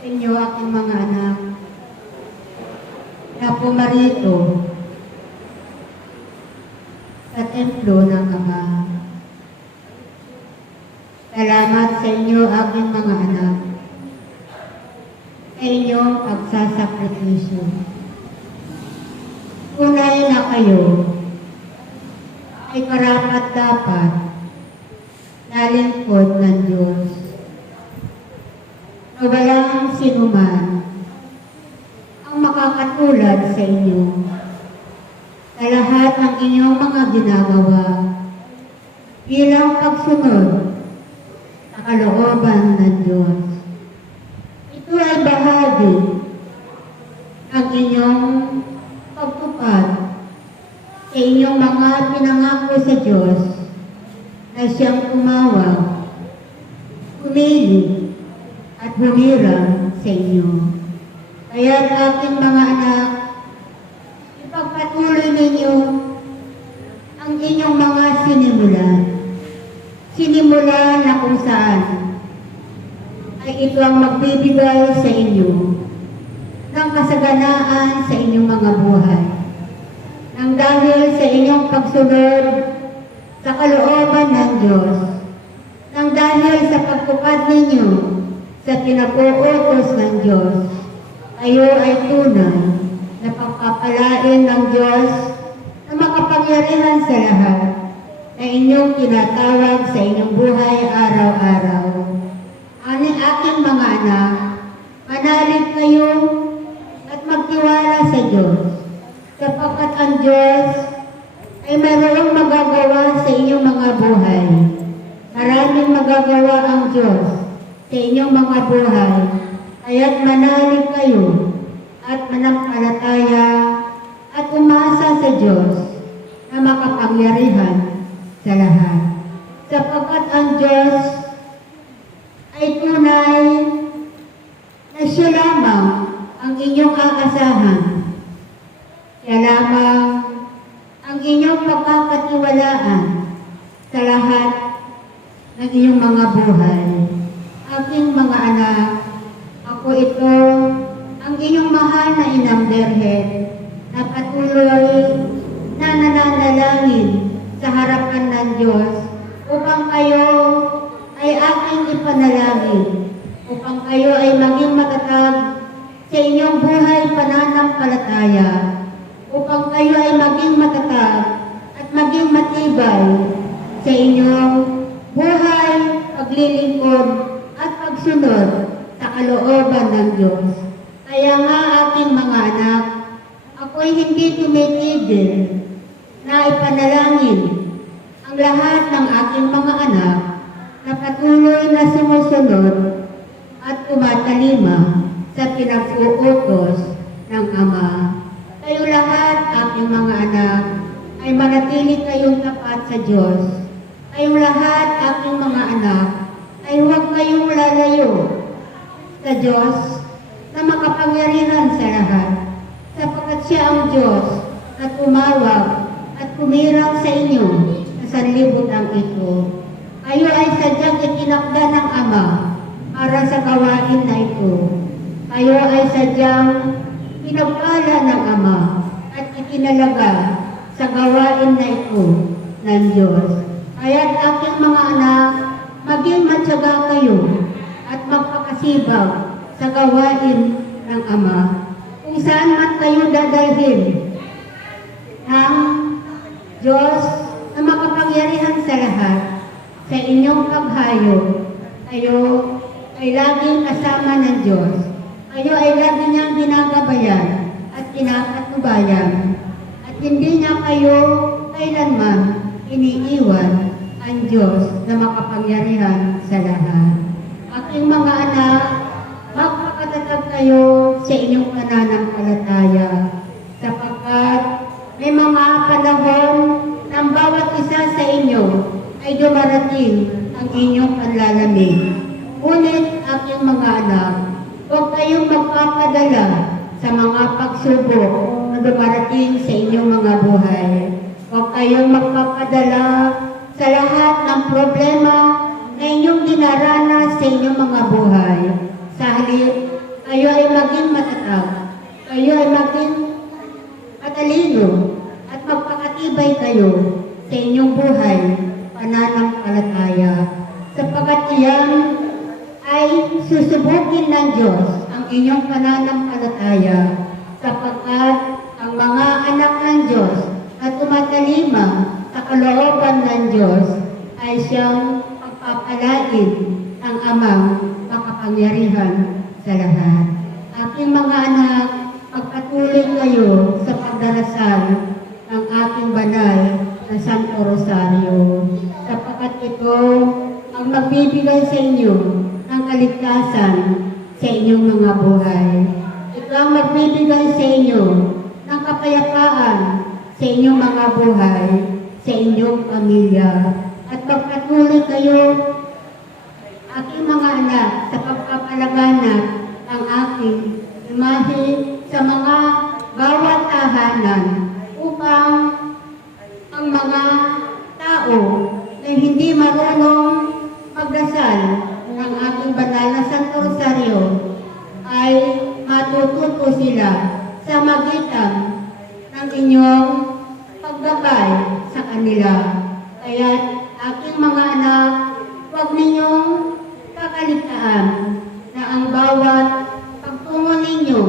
Sa inyo aking mga anak na pumarito sa templo ng Ama. Salamat sa inyo aking mga anak sa inyong pagsasakripisyo. Tunay na kayo ay karapat-dapat na lingkod ng Diyos. O walang sinuman ang makakatulad sa inyo sa lahat ng inyong mga ginagawa bilang pagsunod sa kalooban ng Diyos. Ito ay bahagi ng inyong pagtupad sa inyong mga pinangako sa Diyos na siyang tumawag, pumili, at humirang sa inyo. Kaya aking mga anak, ipagpatuloy ninyo ang inyong mga sinimulan. Sinimulan na kung saan ay ito ang magbibigay sa inyo ng kasaganaan sa inyong mga buhay. Nang dahil sa inyong pagsunod sa kalooban ng Diyos, nang dahil sa pagtupad ninyo sa pinag-uutos ng Diyos, kayo ay tunay na pagpapalain ng Diyos na makapangyarihan makapangyarihan sa lahat na inyong tinatawag sa inyong buhay araw-araw. Aking mga anak, manalig kayo at magtiwala sa Diyos, sapagkat ang Diyos ay mayroong magagawa sa inyong mga buhay. Maraming magagawa ang Diyos sa inyong mga buhay, kaya't manalig kayo at manampalataya at umasa sa Diyos na makapangyarihan sa lahat. Sapagkat ang Diyos ay tunay na siya lamang ang inyong aasahan. Siya lamang ang inyong pagkakatiwalaan sa lahat ng inyong mga buhay. Aking mga anak, ako ito, ang inyong mahal na Inang Birhen, na patuloy na nananalangin sa harapan ng Diyos upang kayo ay aking ipanalangin, upang kayo ay maging matatag sa inyong buhay pananampalataya, upang kayo ay maging matatag at maging matibay sa inyong buhay, paglilingkod at pagsunod sa kalooban ng Diyos. Kaya nga aking mga anak, ako'y hindi tumitigil na ipanalangin ang lahat ng aking mga anak na patuloy na sumusunod at tumatalima sa pinag-uutos ng Ama. Kayo lahat, aking mga anak, ay manatili kayong tapat sa Diyos. Kayong lahat, aking mga anak, ay huwag kayong lalayo sa Diyos na makapangyarihan sa lahat, sapagkat siya ang Diyos na tumawag at kumirang sa inyo sa sanlibutan ito. Kayo ay sadyang itinakda ng Ama para sa gawain na ito. Kayo ay sadyang pinagpala ng Ama at itinalaga sa gawain na ito ng Diyos. Kaya't aking mga anak, maging matyaga kayo at magpakasibag sa gawain ng Ama. Kung saan man kayo dadalhin ng Diyos na makapangyarihan sa lahat, sa inyong paghayo, kayo ay laging kasama ng Diyos. Kayo ay lagi niyang ginagabayan at pinapatubayan. At hindi niya kayo kailanman iniiwan ang Diyos na makapangyarihan sa lahat. Aking mga anak, magpakatatag kayo sa inyong pananampalataya, sapagkat may mga panahon ng bawat isa sa inyo ay dumarating ang inyong panlalamig. Ngunit aking mga anak, huwag kayong magpapadala sa mga pagsubok na dumarating sa inyong mga buhay. Huwag kayong magpapadala sa lahat ng problema na inyong dinaranas sa inyong mga buhay. Sa halip, kayo ay maging matatag, kayo ay maging matalino, at magpakatibay kayo sa inyong buhay pananampalataya. Sapagkat iyan ay susubukin ng Diyos ang inyong pananampalataya, sapagkat ang mga anak ng Diyos at tumatalima sa kalooban ng Diyos ay siyang pagpapalain ng Amang makapangyarihan sa lahat. Aking mga anak, magpatuloy kayo sa pagdarasal ng aking banal na Santo Rosario, sapagkat ito ang magbibigay sa inyo ng kaligtasan sa inyong mga buhay. Ito ang magbibigay sa inyo ng kapayapaan sa inyong mga buhay, sa inyong pamilya. At magpatuloy kayo, aking mga anak, sa pagpapalaganap ng aking imahe sa mga bawat tahanan, upang ang mga tao na hindi marunong magdasal ng aking banal na Santo Rosario ay matututo sila sa magitan ng inyong paggabay sa kanila. Kaya aking mga anak, huwag ninyong kakaligtaan na ang bawat pagtungo ninyo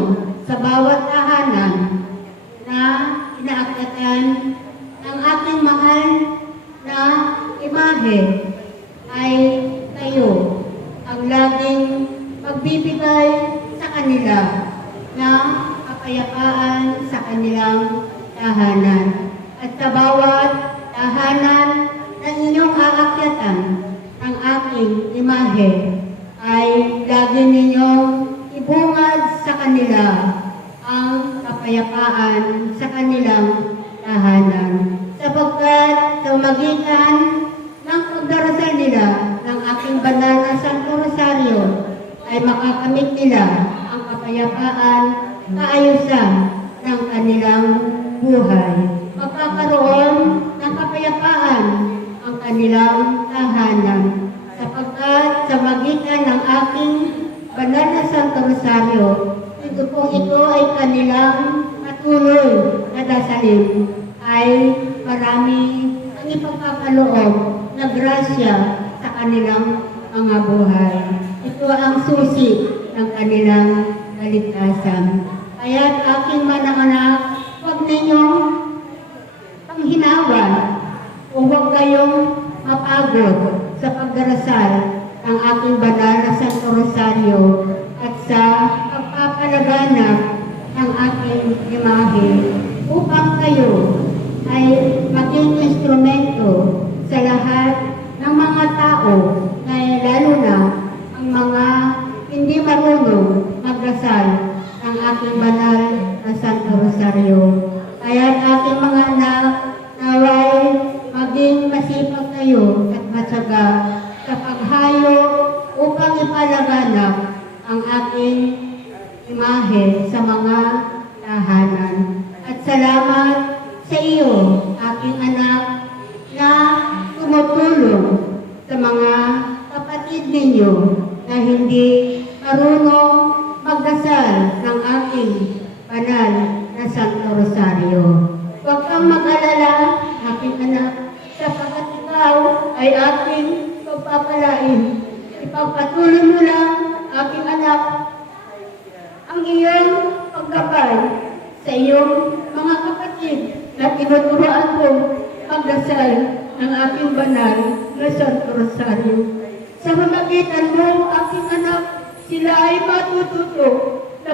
sa bawat tahanan na inaakyatan ng imahe ay kayo ang laging magbibigay sa kanila ng kapayapaan sa kanilang tahanan. At sa bawat tahanan na inyong aakyatan ng aking imahe ay lagi ninyong ibungad sa kanila ang kapayapaan sa kanilang tahanan. Sapagkat sa magitan ng pagdarasal nila ng aking banal na Santo Rosario ay makakamit nila ang kapayapaan, kaayusan ng kanilang buhay. Magkakaroon ng kapayapaan ang kanilang tahanan. Sapagkat sa magitan ng aking banal na Santo Rosario, ito ay kanilang patuloy na dasalin ay marami ang ipagpapaloob na grasya sa kanilang mga buhay. Ito ang susi ng kanilang kaligtasan. Kaya't aking mananganak, huwag ninyong panghinawan o huwag kayong mapagod sa pagdarasal ng aking banal na Santo Rosario at sa pagpapalaganap ng aking imahe upang kayo ay maging instrumento sa lahat ng mga tao na lalo na ang mga hindi marunong magdasal ng aking banal na Santo Rosario. Kaya aking mga anak, naway maging masipag kayo at matyaga sa paghayo upang ipalaganap ang aking imahe sa mga tahanan. At salamat sa iyo, aking anak, na tumutulong sa mga kapatid ninyo na hindi marunong magdasal ng aking banal na Santo Rosario. Huwag kang mag-alala, aking anak, sapagkat ikaw ay aking pagpapalain. Ipagpatuloy mo lang, aking anak, ang iyong paggabay sa iyong mga kapatid na tinuturoan ko magdasal ng aking banal na Santo Rosario. Sa pamagitan mo, aking anak, sila ay matututo na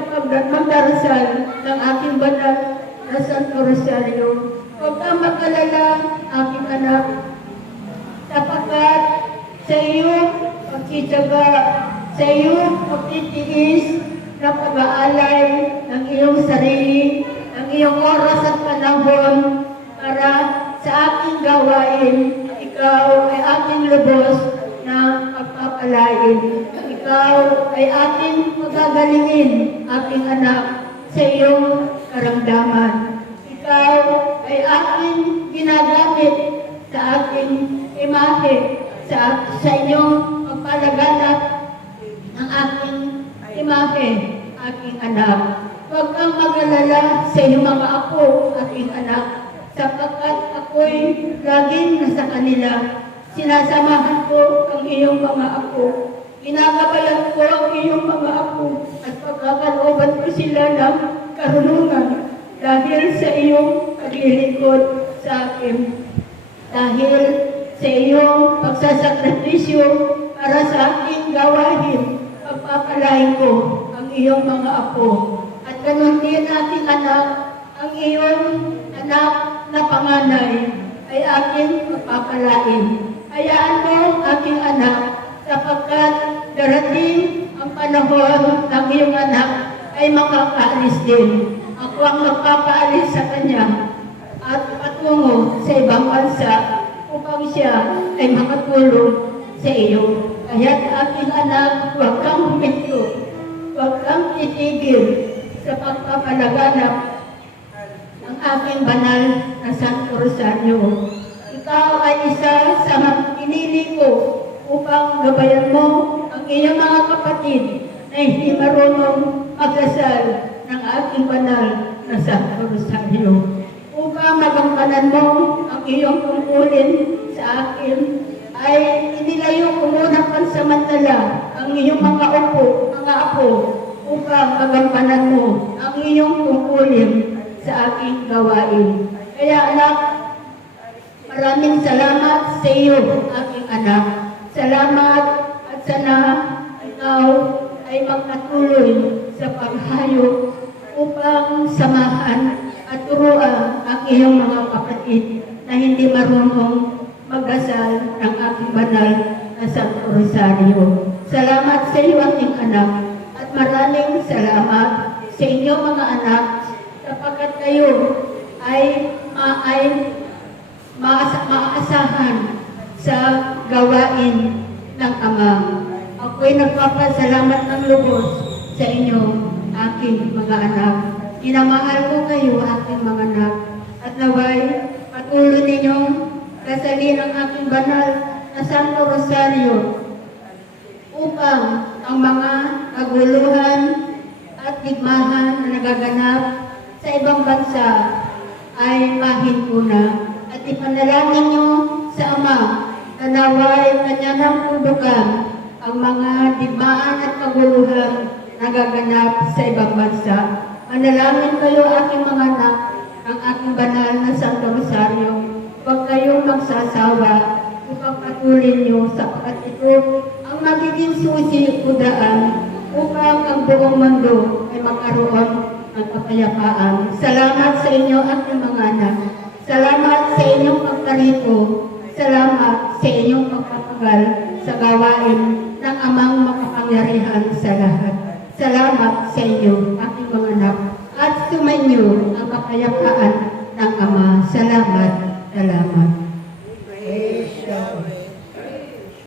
magdarasal ng aking banal na Santo Rosario. Huwag kang mag-alala, aking anak, sapagkat sa iyong pagtsitsaga, sa iyong pagtitiis na pag-aalay ng iyong sarili, ng iyong oras at panahon para sa aking gawain, ikaw ay aking lubos na pagpapalain. Ikaw ay aking magagalingin, aking anak, sa iyong karamdaman. Ikaw ay aking ginagamit sa aking imahe, sa inyong pagpalaganap ng aking imahe, aking anak. Huwag kang mag-alala sa iyong mga apo, aking anak, sapagkat ako'y laging nasa kanila. Sinasamahan ko ang iyong mga apo. Ginagabayan ko ang iyong mga apo at pagkakalooban ko sila ng karunungan dahil sa iyong paglilingkod sa akin. Dahil sa iyong pagsasakripisyo para sa aking gawain, pagpapalain ko ang iyong mga apo. At ganun din aking anak, ang iyong anak na panganay ay aking pagpapalain. Hayaan mo, aking anak, sapagkat darating ang panahon ng iyong anak ay makakaalis din. Ako ang magpapaalis sa kanya at patungo sa ibang bansa upang siya ay makatulong sa iyo. Kaya't aking anak, huwag kang huminto, huwag kang titigil sa pagpapalaganap ng aking banal na Santo Rosario. Ikaw ay isa sa mga pinili ko upang gabayan mo ang iyong mga kapatid na hindi marunong magdasal ng aking banal na Santo Rosario. Upang magampanan mo ang iyong tungkulin sa akin, ay inilayo ko muna pansamantala ang iyong mga apo, upang magampanan mo ang iyong tungkulin sa aking gawain. Kaya anak, maraming salamat sa iyo, aking anak. Salamat at sana ikaw ay magpatuloy sa paghayo upang samahan at turuan ang iyong mga kapatid na hindi marunong magdasal ng aking banal na Santo Rosario. Salamat sa iyo aking anak at maraming salamat sa inyong mga anak sapagkat kayo ay maaasahan sa gawain ng Ama. Ako'y nagpapasalamat ng lubos sa inyo, aking mga anak. Minamahal ko kayo, aking mga anak, at naway patuloy ninyong kasalin ang aking banal na Santo Rosario upang ang mga kaguluhan at digmahan na nagaganap sa ibang bansa ay mahimpuna at ipanalangin nyo sa Ama na naway kanya nang tubukan ang mga digmaan at kaguluhan na nagaganap sa ibang bansa. Manalangin kayo aking mga anak ang aking banal na Santo Rosario. Huwag kayong magsasawa upang patuloy nyo sapagkat ito ang magiging susi o daan upang ang buong mundo ay magkaroon ng kapayapaan. Salamat sa inyo aking mga anak. Salamat sa inyong pagkarito. Salamat sa inyong pagpapagal sa gawain ng Amang makapangyarihan sa lahat. Salamat sa inyo aking mga anak at sumainyo ang kapayapaan ng Ama. Salamat. Salamat.